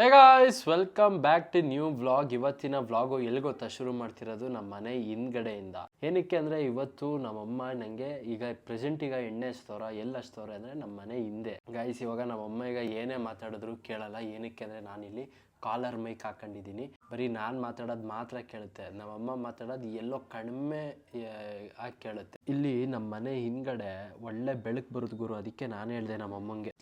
Hey guys welcome back to new vlog ಇವತ್ತಿನ vlog ಎಲ್ಲಿ ಗೊತ್ತಾ ಶುರು ಮಾಡ್ತಿರೋದು? ನಮ್ಮ ಮನೆ ಹಿಂದ್ಗಡೆಯಿಂದ. ಏನಕ್ಕೆ ಅಂದರೆ ಇವತ್ತು ನಮ್ಮಮ್ಮ ನನಗೆ ಈಗ ಪ್ರೆಸೆಂಟ್ ಈಗ ಎಣ್ಣೆ ಹಚ್ತವ್ರ, ಎಲ್ಲಿ ಹಚ್ತವ್ರೆ ಅಂದರೆ ನಮ್ಮ ಮನೆ ಹಿಂದೆ. ಗಾಯ್ಸ್ ಇವಾಗ ನಮ್ಮಮ್ಮ ಈಗ ಏನೇ ಮಾತಾಡಿದ್ರು ಕೇಳಲ್ಲ. ಏನಕ್ಕೆ ಅಂದರೆ ನಾನಿಲ್ಲಿ ಕಾಲರ್ ಮೈಕ್ ಹಾಕೊಂಡಿದ್ದೀನಿ. ಬರೀ ನಾನು ಮಾತಾಡೋದು ಮಾತ್ರ ಕೇಳುತ್ತೆ. ನಮ್ಮಮ್ಮ ಮಾತಾಡೋದು ಎಲ್ಲೋ ಕಡಿಮೆ ಆಗಿ ಕೇಳುತ್ತೆ. ಇಲ್ಲಿ ನಮ್ಮ ಮನೆ ಹಿಂದ್ಗಡೆ ಒಳ್ಳೆ ಬೆಳಕು ಬರುತ್ತೆ ಗುರು. ಅದಕ್ಕೆ ನಾನು ಹೇಳಿದೆ ನಮ್ಮ ಅಮ್ಮಂಗೆ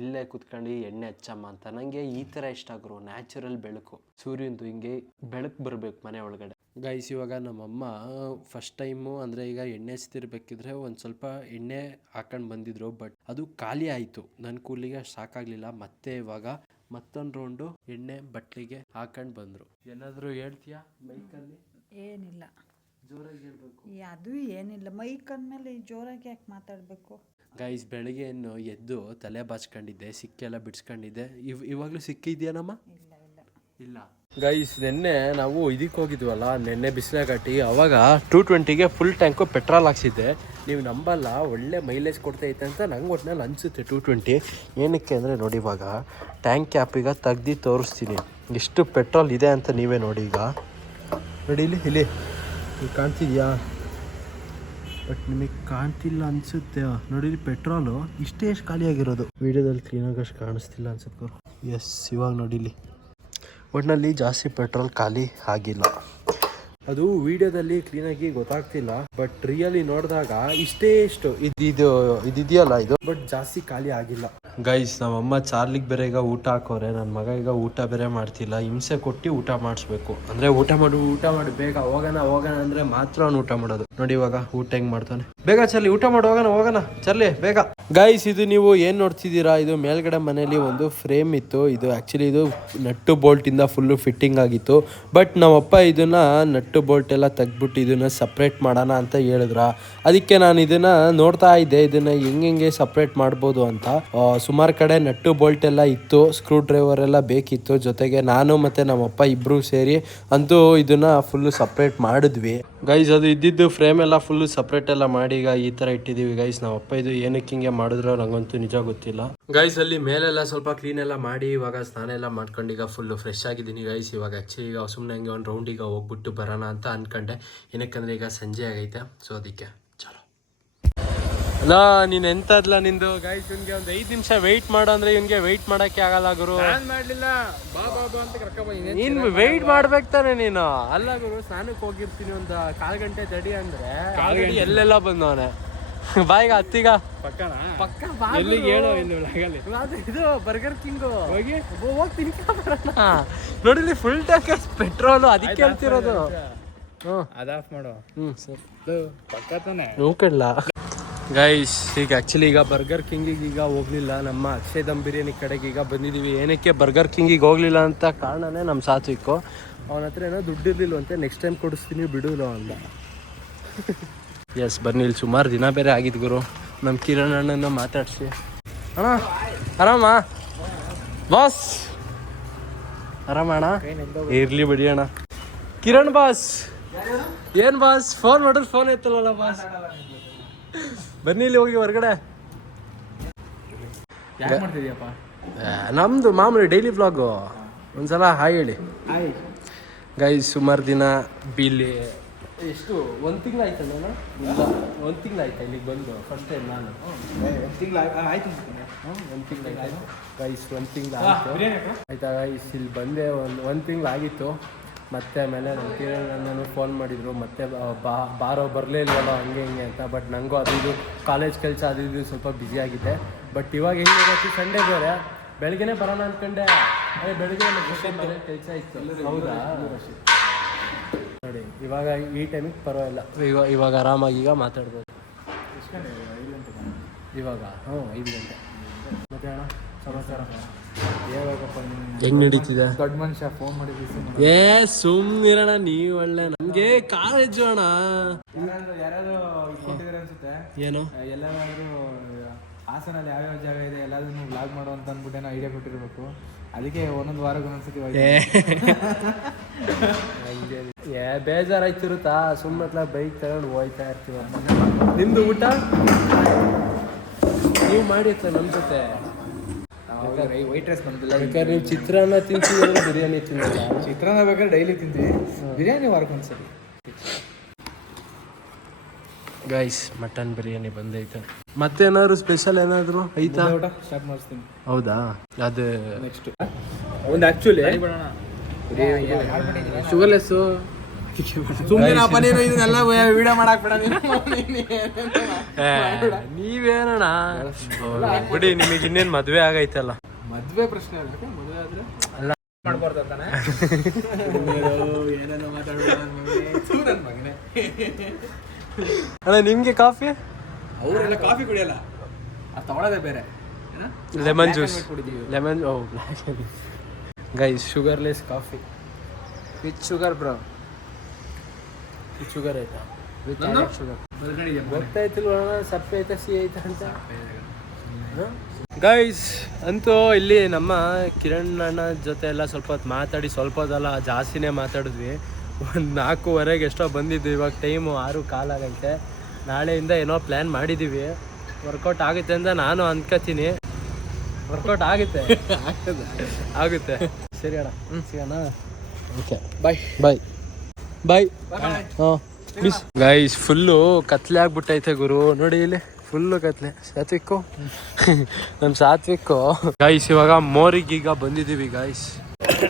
ಇಲ್ಲೇ ಕುತ್ಕೊಂಡು ಎಣ್ಣೆ ಹಚ್ಚಮ್ಮ ಅಂತ. ನನಗೆ ಈ ಥರ ಇಷ್ಟ ಗುರು. ನ್ಯಾಚುರಲ್ ಬೆಳಕು. ಸೂರ್ಯಂದು ಹಿಂಗೆ ಬೆಳಕು ಬರಬೇಕು ಮನೆ ಒಳಗಡೆ. ಗೈಸ್, ಇವಾಗ ನಮ್ಮಮ್ಮ ಫಸ್ಟ್ ಟೈಮು ಅಂದರೆ ಈಗ ಎಣ್ಣೆ ಹಚ್ತಿರ್ಬೇಕಿದ್ರೆ ಒಂದು ಸ್ವಲ್ಪ ಎಣ್ಣೆ ಹಾಕೊಂಡು ಬಂದಿದ್ರು. ಬಟ್ ಅದು ಖಾಲಿ ಆಯಿತು. ನನ್ನ ಕೂಲಿಗೆ ಸಾಕಾಗಲಿಲ್ಲ. ಮತ್ತೆ ಇವಾಗ ಮತ್ತೊಂದು ರೌಂಡು ಎಣ್ಣೆ ಬಟ್ಲಿಗೆ ಹಾಕೊಂಡು ಬಂದರು. ಏನಾದರೂ ಹೇಳ್ತೀಯಾ ಮೈಕಲ್ಲಿ? ಏನಿಲ್ಲ. ಜೋರಾಗಿ ಹೇಳ್ಬೇಕು. ಈ ಅದು ಏನಿಲ್ಲ. ಮೈಕ್ ಅಂದಮೇಲೆ ಜೋರಾಗಿ ಯಾಕೆ ಮಾತಾಡಬೇಕು? ಗೈಸ್ ಬೆಳಗ್ಗೆ ಎದ್ದು ತಲೆ ಬಾಚ್ಕೊಂಡಿದ್ದೆ ಸಿಕ್ಕೆಲ್ಲ ಬಿಡ್ಸ್ಕೊಂಡಿದ್ದೆ. ಇವ್ ಇವಾಗಲೂ ಸಿಕ್ಕಿದ್ಯಾನಮ್ಮ ಇಲ್ಲ. ಇಲ್ಲ. ಗೈಸ್ ನಿನ್ನೆ ನಾವು ಇದಕ್ಕೆ ಹೋಗಿದ್ವಲ್ಲ, ನಿನ್ನೆ ಬಿಸಿಲಘಾಟಿ ಅವಾಗ ಟೂ ಟ್ವೆಂಟಿಗೆ ಫುಲ್ ಟ್ಯಾಂಕು ಪೆಟ್ರೋಲ್ ಹಾಕ್ಸಿದ್ದೆ. ನೀವು ನಂಬಲ್ಲ, ಒಳ್ಳೆ ಮೈಲೇಜ್ ಕೊಡ್ತೈತೆ ಅಂತ ನಂಗೆ ಒಟ್ಟಿನಲ್ಲಿ ಅನಿಸುತ್ತೆ ಟೂ ಟ್ವೆಂಟಿ ಏನಕ್ಕೆ ಅಂದರೆ ನೋಡಿ ಇವಾಗ ಟ್ಯಾಂಕ್ ಕ್ಯಾಪ್ ಈಗ ತೆಗ್ದು ತೋರಿಸ್ತೀನಿ. ಎಷ್ಟು ಪೆಟ್ರೋಲ್ ಇದೆ ಅಂತ ನೀವೇ ನೋಡಿ ಈಗ. ನೋಡಿ ಇಲ್ಲಿ ಇಲ್ಲಿ. ಈಗ ಕಾಣ್ತಿದ್ಯಾ? ಬಟ್ ನಿಮಗೆ ಕಾಣ್ತಿಲ್ಲ ಅನಿಸುತ್ತೆ. ನೋಡಿ ಇಲ್ಲಿ ಪೆಟ್ರೋಲು ಇಷ್ಟೇ ಎಷ್ಟು ಖಾಲಿಯಾಗಿರೋದು ವಿಡಿಯೋದಲ್ಲಿ ಕ್ಲೀನಾಗಿ ಅಷ್ಟು ಕಾಣಿಸ್ತಿಲ್ಲ ಅನ್ಸುತ್ತೆ ಎಸ್ ಇವಾಗ ನೋಡಿ ಇಲ್ಲಿ. ಒಟ್ಟಿನಲ್ಲಿ ಜಾಸ್ತಿ ಪೆಟ್ರೋಲ್ ಖಾಲಿ ಆಗಿಲ್ಲ. ಅದು ವಿಡಿಯೋದಲ್ಲಿ ಕ್ಲೀನಾಗಿ ಗೊತ್ತಾಗ್ತಿಲ್ಲ ಬಟ್ ರಿಯಲಿ ನೋಡಿದಾಗ ಇಷ್ಟೇ ಇಷ್ಟು. ಇದಿದು ಇದಿದೆಯಲ್ಲ ಇದು? ಬಟ್ ಜಾಸ್ತಿ ಖಾಲಿ ಆಗಿಲ್ಲ. ಗೈಸ್ ನಮ್ಮಮ್ಮ ಚಾರ್ಲಿಗೆ ಬೇರೆ ಈಗ ಊಟ ಹಾಕೋರೆ ನನ್ನ ಮಗ ಈಗ ಊಟ ಬೇರೆ ಮಾಡ್ತಿಲ್ಲ, ಹಿಂಸೆ ಕೊಟ್ಟು ಊಟ ಮಾಡಿಸ್ಬೇಕು. ಅಂದ್ರೆ ಊಟ ಮಾಡು, ಊಟ ಮಾಡಿ, ಬೇಗ ಹೋಗೋಣ ಹೋಗೋಣ ಅಂದ್ರೆ ಮಾತ್ರ ಅವ್ನು ಊಟ ಮಾಡೋದು. ನೋಡಿ ಇವಾಗ ಊಟ ಹೆಂಗ್ ಮಾಡ್ತಾನೆ. ಬೇಗ ಚರ್ಲಿ, ಊಟ ಮಾಡಿ, ಹೋಗೋಣ ಚರ್ಲಿ, ಬೇಗ. ಗೈಸ್ ಇದು ನೀವು ಏನು ನೋಡ್ತಿದ್ದೀರಾ? ಇದು ಮೇಲ್ಗಡೆ ಮನೆಯಲ್ಲಿ ಒಂದು ಫ್ರೇಮ್ ಇತ್ತು. ಇದು ಆ್ಯಕ್ಚುಲಿ ಇದು ನಟ್ಟು ಬೋಲ್ಟಿಂದ ಫುಲ್ಲು ಫಿಟ್ಟಿಂಗ್ ಆಗಿತ್ತು. ಬಟ್ ನಮ್ಮಪ್ಪ ಇದನ್ನ ನಟ್ಟು ಬೋಲ್ಟ್ ಎಲ್ಲ ತೆಗ್ದ್ಬಿಟ್ಟು ಇದನ್ನ ಸಪ್ರೇಟ್ ಮಾಡೋಣ ಅಂತ ಹೇಳಿದ್ರ? ಅದಕ್ಕೆ ನಾನು ಇದನ್ನ ನೋಡ್ತಾ ಇದ್ದೆ. ಇದನ್ನ ಹೆಂಗ್ ಹೆಂಗೆ ಸಪ್ರೇಟ್ ಮಾಡ್ಬೋದು ಅಂತ. ಸುಮಾರು ಕಡೆ ನಟ್ಟು ಬೋಲ್ಟ್ ಎಲ್ಲ ಇತ್ತು. ಸ್ಕ್ರೂ ಡ್ರೈವರ್ ಎಲ್ಲ ಬೇಕಿತ್ತು. ಜೊತೆಗೆ ನಾನು ಮತ್ತೆ ನಮ್ಮಪ್ಪ ಇಬ್ರು ಸೇರಿ ಅಂತೂ ಇದನ್ನ ಫುಲ್ಲು ಸಪ್ರೇಟ್ ಮಾಡಿದ್ವಿ. ಗೈಸ್ ಅದು ಇದ್ದಿದ್ದು ಫ್ರೇಮ್ ಎಲ್ಲ ಫುಲ್ಲು ಸಪ್ರೇಟ್ ಎಲ್ಲ ಮಾಡಿ ಈಗ ಈ ತರ ಇಟ್ಟಿದೀವಿ ಗೈಸ್ ನಮ್ಮಪ್ಪ ಇದು ಏನಕ್ಕೆ ಹಿಂಗೆ ಮಾಡಿದ್ರು ನಂಗಂತೂ ನಿಜ ಗೊತ್ತಿಲ್ಲ. ಗೈಸ್ ಅಲ್ಲಿ ಮೇಲೆಲ್ಲ ಸ್ವಲ್ಪ ಕ್ಲೀನ್ ಎಲ್ಲ ಮಾಡಿ, ಇವಾಗ ಸ್ನಾನ ಎಲ್ಲ ಮಾಡ್ಕೊಂಡು ಈಗ ಫುಲ್ ಫ್ರೆಶ್ ಆಗಿದ್ದೀನಿ. ಗೈಸ್ ಇವಾಗ ಆಕ್ಚುಲಿ ಈಗ ಸುಮ್ಮನೆ ಹಂಗೆ ಒಂದು ರೌಂಡ್ ಈಗ ಹೋಗ್ಬಿಟ್ಟು ಬರೋಣ ಅಂತ ಅನ್ಕೊಂಡೆ. ಏನಕ್ಕಂದ್ರೆ ಈಗ ಸಂಜೆ ಆಗೈತೆ. ಸೊ ಅದಕ್ಕೆ. ಚಲೋ ನೀನು ನೀನ್ ಎಂತದ್ಲ ನಿಂದು? ಗೈಸ್ ಇವ್ನಿಗೆ ಒಂದು ಐದು ನಿಮಿಷ ವೆಯ್ಟ್ ಮಾಡು ಅಂದ್ರೆ ಇವ್ನಿಗೆ ವೆಯ್ಟ್ ಮಾಡಕ್ಕೆ ಆಗಲ್ಲ ಗುರು. ಮಾಡ್ಲಿಲ್ಲ. ಬಾ ಬಾ ಬಾ ಅಂತ ಕರ್ಕೊಂಡ್ ಬಂದಿನಿ ನೀನ್ ವೆಯ್ಟ್ ಮಾಡ್ಬೇಕು ತಾನೆ ನೀನು. ಅಲ್ಲ ಗುರು ಸ್ನಾನಕ್ಕೆ ಹೋಗಿರ್ತೀನಿ ಒಂದು ಕಾಲ್ ಗಂಟೆ ತಡಿ ಅಂದ್ರೆ. ಗಂಟೆ ಎಲ್ಲೆಲ್ಲ ಬಂದವನೆ? ಬಾಯಿಗ ಹತ್ತಿಗ ಪಕ್ಕನ? ಪಕ್ಕ ಬಾ ಎಲ್ಲಿಗೆ ಹೇಳೋ ಇನ್ನು ಅದು ಇದು ಬರ್ಗರ್ ಕಿಂಗು ಹೋಗಿ? ಹೋಗಿ ತಿನ್ಕೊಂಬರೋಣ ನೋಡಿಲಿ ಫುಲ್ ಟ್ಯಾಂಕ್ ಪೆಟ್ರೋಲ್ ಅದಕ್ಕೆ ಹೇಳ್ತಿರೋದು. ಹ್ಞೂ ಅದಾಫ್ ಆಫ್ ಮಾಡು. ಹ್ಞೂ ಸರಿ. ಪಕ್ಕ ತಾನೆ. ನೋಕಡ್ಲ. ಗೈಸ್ ಈಗ ಆಕ್ಚುಲಿ ಈಗ ಬರ್ಗರ್ ಕಿಂಗಿಗೆ ಈಗ ಹೋಗಲಿಲ್ಲ. ನಮ್ಮ ಅಕ್ಷಯ್ ದಮ್ ಬಿರಿಯಾನಿ ಕಡೆಗೆ ಈಗ ಬಂದಿದ್ದೀವಿ ಏನಕ್ಕೆ ಬರ್ಗರ್ ಕಿಂಗಿಗೆ ಹೋಗ್ಲಿಲ್ಲ ಅಂತ ಕಾರಣನೇ ನಮ್ಮ ಸಾತ್ವಿಕ್ಕು ಅವನ ಹತ್ರ ಏನೋ ದುಡ್ಡು ನೆಕ್ಸ್ಟ್ ಟೈಮ್ ಕೊಡಿಸ್ತೀನಿ ಬಿಡೋಲ್ಲ ಅಂತ ಎಸ್ ಬನ್ನಿ, ಇಲ್ಲಿ ಸುಮಾರು ದಿನ ಬೇರೆ ಆಗಿದ್ದು ಗುರು. ನಮ್ಮ ಕಿರಣ್ ಅಣ್ಣನ ಮಾತಾಡಿಸಿ. ಅಣ್ಣ, ಆರಾಮ? ಬಾಸ್ ಆರಾಮ ಅಣ್ಣ? ಇರಲಿ ಬಿಡಿ ಅಣ್ಣ. ಕಿರಣ್ ಬಾಸ್ ಏನು ಬಾಸ್ ಫೋನ್ ಮಾಡಿದ್ರೆ ಫೋನ್ ಎತ್ತಲ್ಲ ಬಾಸ್ ಬನ್ನಿ ಇಲ್ಲಿ ಹೋಗಿ ಹೊರಗಡೆ. ಯಾಕೆ ಮಾಡ್ತಿದ್ಯಪ್ಪ? ಆ, ನಮ್ದು ಮಾಮೂಲಿ ಡೈಲಿ ಬ್ಲಾಗು ಒಂದ್ಸಲ ಹಾಯ್ ಹೇಳಿ. ಹಾಯ್. ಗೈಸ್ ಸುಮಾರು ದಿನ ಬಿಲ್ಲಿ ಎಷ್ಟು? ಒಂದು ತಿಂಗಳು ಆಯ್ತಲ್ಲ ನಾನು ಇಲ್ಲ ಒಂದು ತಿಂಗಳು ಆಯ್ತಾ ಇಲ್ಲಿಗೆ ಬಂದು? ಫಸ್ಟ್ ಟೈಮ್ ನಾನು. ತಿಂಗಳ ಆಯ್ತು ಒಂದು ತಿಂಗಳು ಆಯ್ತು. ಗೈಸ್ ಒಂದು ತಿಂಗಳು ಆಯಿತು. ಆಯ್ತಾ ಗೈಸ್ ಇಲ್ಲಿ ಬಂದೆ ಒಂದು ಒಂದು ತಿಂಗಳು ಆಗಿತ್ತು. ಮತ್ತೆ ಆಮೇಲೆ ನನ್ನ ಕೇಳಿ ನಾನು ಫೋನ್ ಮಾಡಿದ್ರು. ಮತ್ತೆ ಬಾರೋ ಬರಲೇ ಇಲ್ವಲ್ಲ, ಹಂಗೆ ಹಿಂಗೆ ಅಂತ. ಬಟ್ ನನಗೂ ಅದು ಇದು ಕಾಲೇಜ್ ಕೆಲಸ ಅದು ಇದು ಸ್ವಲ್ಪ ಬ್ಯುಸಿ ಆಗಿದೆ ಬಟ್ ಇವಾಗ ಹೆಂಗೆ ಗೊತ್ತು ಸಂಡೇ ಬೇರೆ. ಬೆಳಗ್ಗೆನೇ ಬರೋಣ ಅಂದ್ಕೊಂಡೆ ಅದೇ ಬೆಳಗ್ಗೆ ಕೆಲಸ ಇತ್ತು. ಹೌದಾ? ನೋಡಿ, ಇವಾಗ ಈ ಟೈಮಿಗೆ ಪರವಾಗಿಲ್ಲ. ಇವಾಗ ಇವಾಗ ಆರಾಮಾಗಿ ಈಗ ಮಾತಾಡ್ಬೋದು. ಇವಾಗ ಹ್ಞೂ ಐದು ಗಂಟೆ. ಮತ್ತೆ ಅಣ್ಣ, ಸಮಾಚಾರ? ಹೆಂಗ್ ನಡೀತಿದೆ? ದೊಡ್ಡ ಮನುಷ್ಯ ಫೋನ್ ಮಾಡಿದ್ವಿ ಏ ಸುಮ್ನಿರಣ ನೀವ್ ಒಳ್ಳೆ ನಮ್ಗೆ ಕಾಲೇಜು ಅಣ್ಣ. ಅನ್ಸುತ್ತೆ. ಏನು? ಎಲ್ಲಾದ್ರೂ ಹಾಸನಲ್ಲಿ ಯಾವ್ಯಾವ ಜಾಗ ಇದೆ ಎಲ್ಲಾದ್ರೂ ಬ್ಲಾಗ್ ಮಾಡು ಅಂತ ಅಂದ್ಬಿಟ್ಟು ಏನೋ ಐಡಿಯಾ ಕೊಟ್ಟಿರ್ಬೇಕು. ಅದಕ್ಕೆ ಒಂದೊಂದು ವಾರಕ್ಕೆ ಒಂದೊಂದ್ಸತಿ ಏ. ಏ ಬೇಜಾರಾಯ್ತಿರುತ್ತಾ? ಸುಮ್ಮನೆ ಬೈಕ್ ತಗೊಂಡು ಹೋಯ್ತಾ ಇರ್ತೀವ ನಿಮ್ದು ಊಟ? ನೀವು ಮಾಡಿರ್ತ ನಮ್ಮ ಜೊತೆ. ವೈಟ್ ರೈಸ್ ಬಂದಿಲ್ಲ ಬೇಕಾದ್ರೆ ನೀವು ಚಿತ್ರಾನ್ನ ತಿಂತೀವಿ ಬಿರಿಯಾನಿ ತಿನ್ನಲ್ಲ ಚಿತ್ರಾನ್ನ ಬೇಕಾದ್ರೆ ಡೈಲಿ ತಿಂತೀವಿ. ಬಿರಿಯಾನಿ ವಾರಕ್ಕೊಂದ್ಸರಿ ಗೈಸ್ ಮಟನ್ ಬಿರಿಯಾನಿ ಬಂದೈತೆ. ಮತ್ತೆ ಏನಾದ್ರು ಸ್ಪೆಷಲ್ ಏನಾದ್ರು ಐತಾ? ಊಟ ಸ್ಟಾರ್ಟ್ ಮಾಡಿಸ್ತೀನಿ. ಹೌದಾ? ಅದು ನೆಕ್ಸ್ಟ್ ಒಂದು ಆ್ಯಕ್ಚುಲಿ ಶುಗರ್ಲೆಸ್ಸು ಸುಮ್ಮನೆ ಇದನ್ನೆಲ್ಲ ವಿಡಿಯೋ ಮಾಡಕ್ ಬೇಡ ನೀವೇನಣ್ಣ? ಬಿಡಿ ನಿಮಗೆ ಇನ್ನೇನ್ ಮದುವೆ ಆಗೈತಲ್ಲ. ಮದ್ವೆ ಪ್ರಶ್ನೆ ಅಲ್ಲ ಮದುವೆ ಆದ್ರೆ? ಅಲ್ಲ. ಮಾಡ್ಬಾರ್ದು ತಾನೆ ಏನೇನೋ ಮಾತಾಡ್ಬೇಡ ನನ್ನ ಮಗನೇ ಅಣ್ಣ ನಿಮಗೆ ಕಾಫಿ? ಅವರೆಲ್ಲ ಕಾಫಿ ಕುಡಿಯಲ್ಲ. ಅದು ತಗೊಳ್ಳೋದೇ ಬೇರೆ. Lemon juice. ಕುಡಿದೀವಿ. Lemon oh guys sugarless coffee. With sugar bro sugar ಐತಾ ವಿತ್? ಶುಗರ್ ಸಪ್ಪೆ ಐತೆ ಸಿ ಐತೆ ಅಂತ? ಗೈಸ್ ಅಂತೂ ಇಲ್ಲಿ ನಮ್ಮ ಕಿರಣ್ ಅಣ್ಣ ಜೊತೆ ಎಲ್ಲ ಸ್ವಲ್ಪ ಹೊತ್ತು ಮಾತಾಡಿ ಸ್ವಲ್ಪ ಹೊತ್ತಲ್ಲ ಜಾಸ್ತಿನೇ ಮಾತಾಡಿದ್ವಿ. ಒಂದು ನಾಲ್ಕೂವರೆಗೆ ಎಷ್ಟೋ ಬಂದಿದ್ವಿ ಇವಾಗ ಟೈಮು ಆರು ಕಾಲಾಗೈತೆ ನಾಳೆಯಿಂದ ಏನೋ ಪ್ಲ್ಯಾನ್ ಮಾಡಿದ್ದೀವಿ ವರ್ಕೌಟ್ ಆಗುತ್ತೆ ಅಂತ ನಾನು ಅನ್ಕೋತೀನಿ. ವರ್ಕೌಟ್ ಆಗುತ್ತೆ. ಆಗುತ್ತೆ? ಸರಿ ಅಣ್ಣ. ಸಿಗೋಣ ಓಕೆ ಬಾಯ್ ಬಾಯ್ ಬಾಯ್ ಹಾಂ. ಮಿಸ್ ಗೈಸ್ ಫುಲ್ಲು ಕತ್ಲೆ ಆಗ್ಬಿಟ್ಟೈತೆ ಗುರು. ನೋಡಿ ಇಲ್ಲಿ ಫುಲ್ಲು ಕತ್ಲೆ. ಸಾತ್ವಿಕ್ಕು ನಮ್ಮ ಸಾತ್ವಿಕ್ಕು ಗೈಸ್ ಇವಾಗ ಮೋರಿಗೀಗ ಬಂದಿದ್ದೀವಿ ಗೈಸ್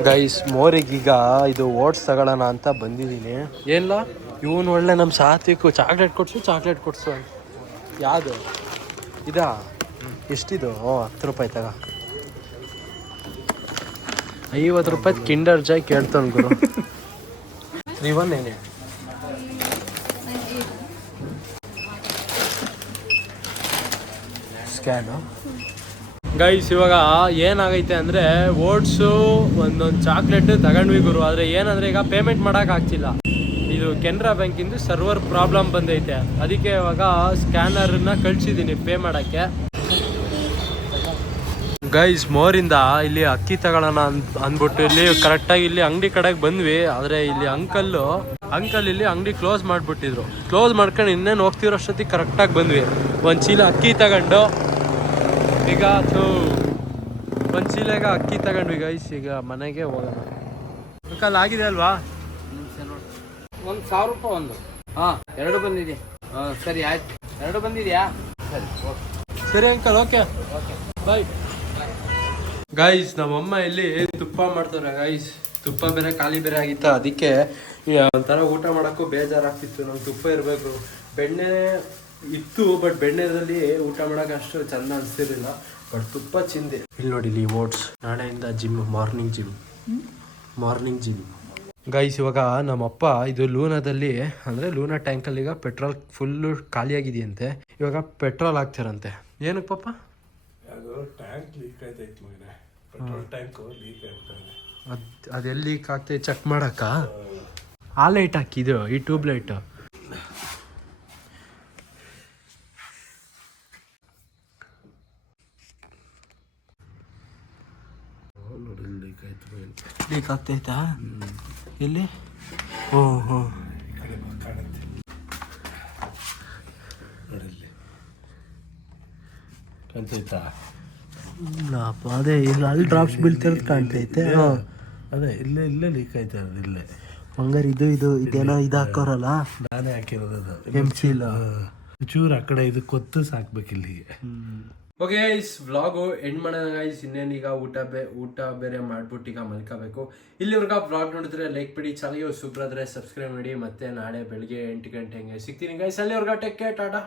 ಗೈಸ್ ಮೋರಿಗೀಗ ಇದು ಓಟ್ಸ್ ತಗೊಳ್ಳೋಣ ಅಂತ ಬಂದಿದ್ದೀನಿ. ಏನಿಲ್ಲ ಇವನು ಒಳ್ಳೆ ನಮ್ಮ ಸಾತ್ವಿಕ್ಕು ಚಾಕ್ಲೇಟ್ ಕೊಡ್ಸು ಚಾಕ್ಲೇಟ್ ಕೊಡ್ಸು ಅಂತ. ಯಾವುದು? ಇದಾ? ಎಷ್ಟಿದು? ಓ ಹತ್ತು ರೂಪಾಯಿ ತಗ. ಐವತ್ತು ರೂಪಾಯಿ ಕಿಂಡರ್ ಜಾಯ್ ಕೇಳ್ತಾನೆ ಗುರು. ಗೈಸ್ ಇವಾಗ ಏನಾಗೈತೆ ಅಂದರೆ ಓಟ್ಸು, ಒಂದೊಂದು ಚಾಕ್ಲೇಟ್ ತಗೊಂಡ್ವಿ ಗುರು. ಆದರೆ ಏನಂದ್ರೆ ಈಗ ಪೇಮೆಂಟ್ ಮಾಡೋಕೆ ಆಗ್ತಿಲ್ಲ. ಇದು ಕೆನರಾ ಬ್ಯಾಂಕಿಂದು ಸರ್ವರ್ ಪ್ರಾಬ್ಲಮ್ ಬಂದೈತೆ. ಅದಕ್ಕೆ ಇವಾಗ ಸ್ಕ್ಯಾನರನ್ನು ಕಳ್ಸಿದ್ದೀನಿ ಪೇ ಮಾಡೋಕ್ಕೆ. ಗೈಸ್ ಮೋರಿಂದ ಇಲ್ಲಿ ಅಕ್ಕಿ ತಗೊಳ್ಳೋಣ ಅಂತ ಅಂದ್ಬಿಟ್ಟು ಇಲ್ಲಿ ಕರೆಕ್ಟಾಗಿ ಇಲ್ಲಿ ಅಂಗಡಿ ಕಡೆಗೆ ಬಂದ್ವಿ. ಆದರೆ ಇಲ್ಲಿ ಅಂಕಲ್ಲು ಅಂಕಲ್ ಇಲ್ಲಿ ಅಂಗಡಿ ಕ್ಲೋಸ್ ಮಾಡ್ಬಿಟ್ಟಿದ್ರು. ಕ್ಲೋಸ್ ಮಾಡ್ಕೊಂಡು ಇನ್ನೇನು ಹೋಗ್ತಿರೋ ಅಷ್ಟೊತ್ತಿಗೆ ಕರೆಕ್ಟಾಗಿ ಬಂದ್ವಿ. ಒಂದು ಚೀಲ ಅಕ್ಕಿ ತಗೊಂಡು. ಈಗ ಒಂದ್ ಒಂದು ಚೀಲಗ ಅಕ್ಕಿ ತಗೊಂಡ್ವಿ ಗೈಸ್ ಈಗ ಮನೆಗೆ ಹೋಗೋಣ. ಅಂಕಲ್ ಆಗಿದೆ ಅಲ್ವಾ? ಒಂದು ಸಾವಿರ ರೂಪಾಯಿ ಒಂದು. ಹಾ ಎರಡು ಬಂದಿದೆ. ಹಾ ಸರಿ ಆಯ್ತು. ಎರಡು ಬಂದಿದ್ಯಾ? ಸರಿ ಓಕೆ. ಸರಿ ಅಂಕಲ್ ಓಕೆ. ಬಾಯ್ ಗೈಸ್ ನಮ್ಮಮ್ಮ ಇಲ್ಲಿ ತುಪ್ಪ ಮಾಡ್ತಾರೆ ಗಾಯ್ಸ್ ತುಪ್ಪ ಬೇರೆ, ಖಾಲಿ ಬೇರೆ ಆಗಿತ್ತು. ಅದಕ್ಕೆ ಒಂಥರ ಊಟ ಮಾಡೋಕ್ಕೂ ಬೇಜಾರಾಗ್ತಿತ್ತು. ನಮ್ಗೆ ತುಪ್ಪ ಇರಬೇಕು. ಬೆಣ್ಣೆ ಇತ್ತು ಬಟ್ ಬೆಣ್ಣೆದಲ್ಲಿ ಊಟ ಮಾಡೋಕೆ ಅಷ್ಟು ಚೆಂದ ಅನಿಸ್ತಿರ್ಲಿಲ್ಲ ಬಟ್ ತುಪ್ಪ ಚಿಂದೆ ಇಲ್ಲಿ ನೋಡಿ, ಇಲ್ಲಿ ಓಟ್ಸ್. ನಾಳೆಯಿಂದ gym morning gym morning gym guys ಇವಾಗ ನಮ್ಮಪ್ಪ ಇದು ಲೂನಾದಲ್ಲಿ, ಅಂದರೆ ಲೂನಾ ಟ್ಯಾಂಕಲ್ಲಿ ಈಗ ಪೆಟ್ರೋಲ್ ಫುಲ್ಲು ಖಾಲಿಯಾಗಿದೆಯಂತೆ. ಇವಾಗ ಪೆಟ್ರೋಲ್ ಹಾಕ್ತಿರಂತೆ. ಏನಕ್ಕೆ ಪಾಪ? ಅದು ಟ್ಯಾಂಕ್ ಲೀಕ್ ಆಯ್ತೈತೆ ಮಗನೇ. ಪೆಟ್ರೋಲ್ ಟ್ಯಾಂಕ್ ಲೀಕ್ ಆಗ್ತದೆ ಅದ್ ಅದೆಲ್ಲಿ ಲೀಕ್ ಚೆಕ್ ಮಾಡಕ್ಕ? ಆ ಲೈಟ್ ಹಾಕಿದ್ರು ಈ ಟ್ಯೂಬ್ ಲೈಟ್ ಲೀಕ್ ಆಯ್ತು ಮಗನೇ ಲೀಕ್ ಆಗ್ತೈತಾ? ಎಲ್ಲಿ? ಓ ಹೋ. ನೋಡಲ್ಲಿ ಕಾಣ್ತೈತಾ? ಇಲ್ಲಪ್ಪ ಅದೇ ಇಲ್ಲ ಅಲ್ಲಿ ಡ್ರಾಪ್ಸ್ ಬೀಳ್ತಿರೋದು ಕಾಣ್ತೈತೆ ಅದೇ ಇಲ್ಲೇ ಇಲ್ಲೇ ಲೀಕ್ ಆಯ್ತಾ ಅದು ಇಲ್ಲೇ. ಹಂಗಾರೆ ಇದು ಇದು ಇದೇನೋ ಇದು ಹಾಕೋರಲ್ಲ? ನಾನೇ ಹಾಕಿರೋದು ಅದು. ಎಂ ಸಿಲ್ ಚೂರು ಆ ಕಡೆ ಇದು ಕೊತ್ತು ಸಾಕ್ಬೇಕು ಇಲ್ಲಿಗೆ. ಓಕೆ ಗೈಸ್ ವ್ಲಾಗು ಎಂಡ್ ಮಾಡೋಣ ಗೈಸ್ ಇನ್ನೇನೀಗ ಊಟ ಬೇ ಊಟ ಬೇರೆ ಮಾಡ್ಬಿಟ್ಟು ಈಗ ಮಲ್ಕೋಬೇಕು. ಇಲ್ಲಿವರ್ಗ ವ್ಲಾಗ್ ನೋಡಿದ್ರೆ ಲೈಕ್ ಬಿಡಿ ಚಾಲಿಯೋ ಸೂಪರ್ ಆದರೆ ಸಬ್ಸ್ಕ್ರೈಬ್ ಮಾಡಿ. ಮತ್ತೆ ನಾಳೆ ಬೆಳಿಗ್ಗೆ ಎಂಟು ಗಂಟೆ ಹಂಗೆ ಸಿಗ್ತೀನಿ ಗೈಸ್ ಅಲ್ಲಿವರೆಗೆ ಟೆಕ್ ಕೇರ್ ಟಾಟಾ.